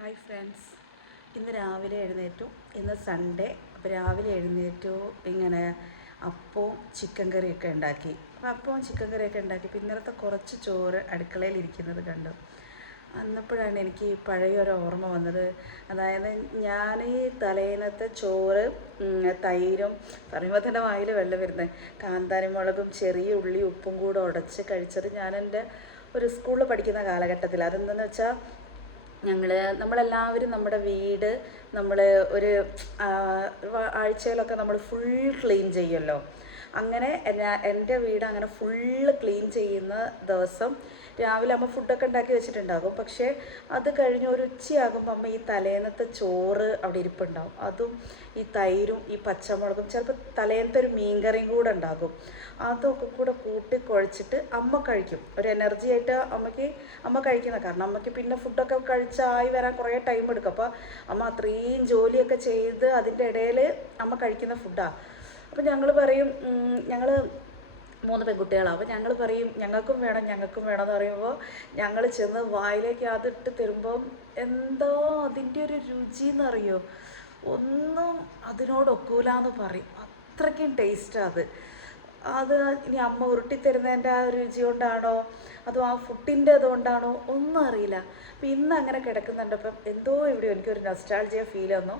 Hi friends, ഇന്ന് രാവിലെ എഴുന്നേറ്റു. ഇന്ന് സൺഡേ. അപ്പോൾ രാവിലെ എഴുന്നേറ്റു ഇങ്ങനെ അപ്പവും ചിക്കൻ കറിയൊക്കെ ഉണ്ടാക്കി. അപ്പോൾ അപ്പവും ചിക്കൻ കറിയൊക്കെ ഉണ്ടാക്കിയപ്പോൾ ഇന്നലത്തെ കുറച്ച് ചോറ് അടുക്കളയിൽ ഇരിക്കുന്നത് കണ്ടു. അന്നപ്പോഴാണ് എനിക്ക് പഴയൊരു ഓർമ്മ വന്നത്. അതായത് ഞാൻ ഈ തലേന്നത്തെ ചോറ് തൈരും പറയുമ്പോൾ തന്നെ വായിൽ വെള്ളം വരുന്നത്, കാന്താരി മുളകും ചെറിയ ഉള്ളി ഉപ്പും കൂടെ ഉടച്ച് കഴിച്ചത് ഞാൻ എൻ്റെ ഒരു സ്കൂളിൽ പഠിക്കുന്ന കാലഘട്ടത്തിൽ. അതെന്തെന്ന് വെച്ചാൽ നമ്മളെല്ലാവരും നമ്മുടെ വീട് നമ്മൾ ഒരു ആഴ്ചയിലൊക്കെ നമ്മൾ ഫുൾ ക്ലീൻ ചെയ്യുമല്ലോ. അങ്ങനെ എൻ്റെ വീട് അങ്ങനെ ഫുള്ള് ക്ലീൻ ചെയ്യുന്ന ദിവസം രാവിലെ അമ്മ ഫുഡൊക്കെ ഉണ്ടാക്കി വെച്ചിട്ടുണ്ടാകും. പക്ഷേ അത് കഴിഞ്ഞ് ഒരു ഉച്ചയാകുമ്പോൾ അമ്മ ഈ തലേന്നത്തെ ചോറ് അവിടെ ഇരിപ്പുണ്ടാവും. അതും ഈ തൈരും ഈ പച്ചമുളകും ചിലപ്പോൾ തലേന്നത്തെ ഒരു മീൻകറിയും കൂടെ ഉണ്ടാകും. അതൊക്കെ കൂടെ കൂട്ടി കുഴച്ചിട്ട് അമ്മ കഴിക്കും. ഒരു എനർജി ആയിട്ട് അമ്മ കഴിക്കുന്ന, കാരണം അമ്മയ്ക്ക് പിന്നെ ഫുഡൊക്കെ കഴിച്ചായി വരാൻ കുറേ ടൈം എടുക്കും. അപ്പോൾ അമ്മ അത്രയും ജോലിയൊക്കെ ചെയ്ത് അതിൻ്റെ ഇടയിൽ അമ്മ കഴിക്കുന്ന ഫുഡാണ്. അപ്പോൾ ഞങ്ങൾ പറയും, ഞങ്ങൾ 3 പെൺകുട്ടികളാണ്. അപ്പോൾ ഞങ്ങൾ പറയും ഞങ്ങൾക്കും വേണം എന്ന് പറയുമ്പോൾ ഞങ്ങൾ ചെന്ന് വായിലേക്ക് അതിട്ട് തരുമ്പം എന്തോ അതിൻ്റെ ഒരു രുചി എന്നറിയോ, ഒന്നും അതിനോടൊക്കൂലെന്ന് പറയും. അത്രയ്ക്കും ടേസ്റ്റാണ് അത്. ഇനി അമ്മ ഉരുട്ടിത്തരുന്നതിൻ്റെ ആ രുചി കൊണ്ടാണോ അതോ ആ ഫുഡിൻ്റെ അതുകൊണ്ടാണോ ഒന്നും അറിയില്ല. അപ്പം ഇന്ന് അങ്ങനെ കിടക്കുന്നുണ്ടപ്പം എന്തോ ഇവിടെ എനിക്കൊരു നൊസ്റ്റാൾജിയ ഫീൽ വന്നു.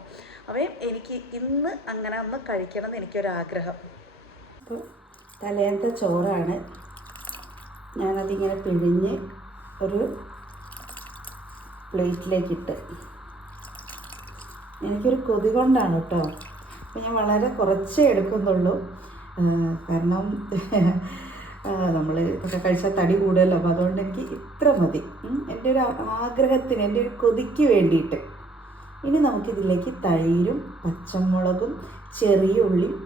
അവയും എനിക്ക് ഇന്ന് അങ്ങനെ ഒന്ന് കഴിക്കണം എന്ന് എനിക്കൊരാഗ്രഹം. അപ്പോൾ തലേന്നത്തെ ചോറാണ്. ഞാനതിങ്ങനെ പിഴിഞ്ഞ് ഒരു പ്ലേറ്റിലേക്കിട്ട്, എനിക്കൊരു കൊതി കൊണ്ടാണ് കേട്ടോ. അപ്പോൾ ഞാൻ വളരെ കുറച്ചേ എടുക്കുന്നുള്ളൂ. കാരണം നമ്മൾ ഒക്കെ കഴിച്ചാൽ തടി കൂടുമല്ലോ. അപ്പോൾ അതുകൊണ്ട് എനിക്ക് ഇത്ര മതി, എൻ്റെ ഒരു ആഗ്രഹത്തിന്, എൻ്റെ ഒരു കൊതിക്ക് വേണ്ടിയിട്ട്. ഇനി നമുക്കിതിലേക്ക് തൈരും പച്ചമുളകും ചെറിയ ഉള്ളിയും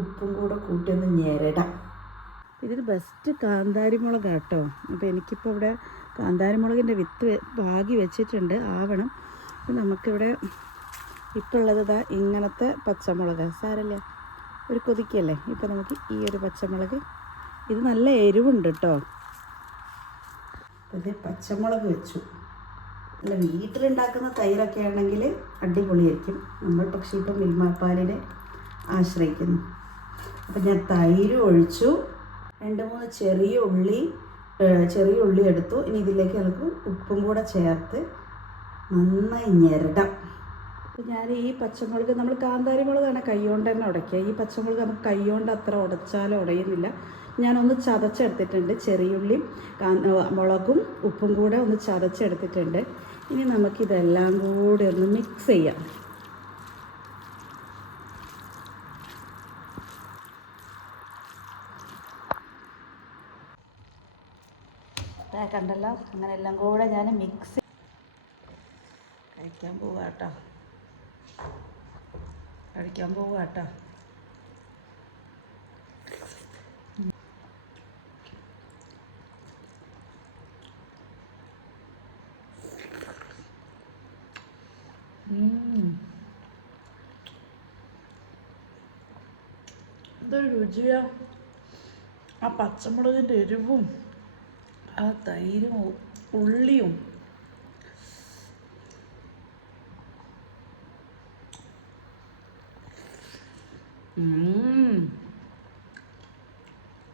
ഉപ്പും കൂടെ കൂട്ടി ഒന്ന് ഞെരടാം. ഇതിൽ ബെസ്റ്റ് കാന്താരി മുളകാണ് കേട്ടോ. അപ്പോൾ എനിക്കിപ്പോൾ ഇവിടെ കാന്താരി മുളകിൻ്റെ വിത്ത് പാകി വെച്ചിട്ടുണ്ട്, ആവണം. അപ്പോൾ നമുക്കിവിടെ ഇപ്പോൾ ഉള്ളത് ഇങ്ങനത്തെ പച്ചമുളക്, സാരല്ല, ഒരു കൊതിക്കല്ലേ. ഇപ്പോൾ നമുക്ക് ഈ ഒരു പച്ചമുളക്, ഇത് നല്ല എരിവുണ്ട് കേട്ടോ. ഇത് പച്ചമുളക് വെച്ചു. അല്ല, വീട്ടിലുണ്ടാക്കുന്ന തൈരൊക്കെ ആണെങ്കിൽ അടിപൊളിയായിരിക്കും. നമ്മൾ പക്ഷേ ഇപ്പം മിൽമാപ്പാലിനെ ആശ്രയിക്കുന്നു. അപ്പം ഞാൻ തൈര് ഒഴിച്ചു, 2-3 ചെറിയ ഉള്ളി എടുത്തു. ഇനി ഇതിലേക്ക് നമുക്ക് ഉപ്പും കൂടെ ചേർത്ത് നന്നായി ഞെരടാം. അപ്പോൾ ഞാൻ ഈ പച്ചമുളക്, നമ്മൾ കാന്താരി മുളകാണ് കൈ കൊണ്ട് തന്നെ ഉടയ്ക്കുക. ഈ പച്ചമുളക് നമുക്ക് കൈ കൊണ്ട് അത്ര ഉടച്ചാലും ഉടയുന്നില്ല. ഞാനൊന്ന് ചതച്ചെടുത്തിട്ടുണ്ട്. ചെറിയുള്ളിയും മുളകും ഉപ്പും കൂടെ ഒന്ന് ചതച്ചെടുത്തിട്ടുണ്ട്. ഇനി നമുക്കിതെല്ലാം കൂടി ഒന്ന് മിക്സ് ചെയ്യാം. കണ്ടല്ലോ, അങ്ങനെ എല്ലാം കൂടെ ഞാൻ മിക്സ് കഴിക്കാൻ പോവാ കേട്ടോ. എന്തൊരു രുചിയാ! ആ പച്ചമുളകിൻ്റെ എരിവും ആ തൈരും ഉള്ളിയും.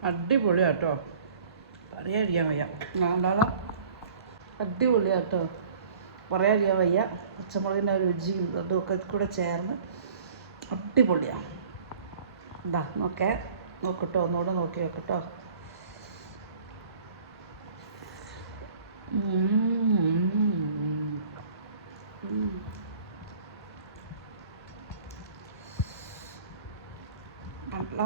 അടിപൊളിയാട്ടോ, പറയാതിരിക്കാൻ വയ്യ. വേണ്ടാലോ, അടിപൊളിയാട്ടോ, പറയാതിരിക്കാൻ വയ്യ. പച്ചമുളകിൻ്റെ രുചിയും അതൊക്കെ കൂടെ ചേർന്ന് അടിപൊളിയാണ്. ഇതാ നോക്കട്ടോ, ഒന്നുകൂടെ നോക്കി നോക്കട്ടോ. അല്ല,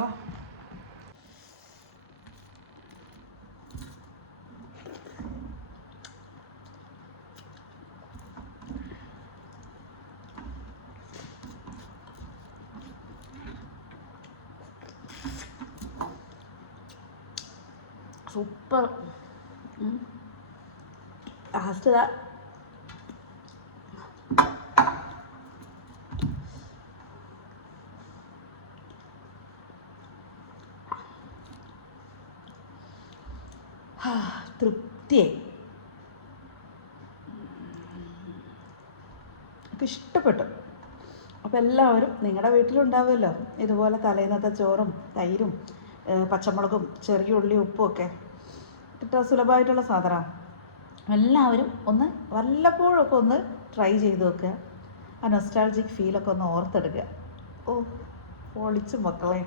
സൂപ്പർ. ലാസ്റ്റ് തൃപ്തിയായി. എനിക്ക് ഇഷ്ടപ്പെട്ടു. അപ്പോൾ എല്ലാവരും നിങ്ങളുടെ വീട്ടിലുണ്ടാവുമല്ലോ ഇതുപോലെ തലേന്നത്തെ ചോറും തൈരും പച്ചമുളകും ചെറിയ ഉള്ളി ഉപ്പും ഒക്കെ ഇട്ടിട്ട് സുലഭമായിട്ടുള്ള സാധനമാണ്. എല്ലാവരും ഒന്ന് വല്ലപ്പോഴൊക്കെ ഒന്ന് ട്രൈ ചെയ്ത് നോക്കുക. ആ നൊസ്റ്റാൾജിക് ഫീലൊക്കെ ഒന്ന് ഓർത്തെടുക്കുക. ഓ പൊളിച്ച് മക്കളെ.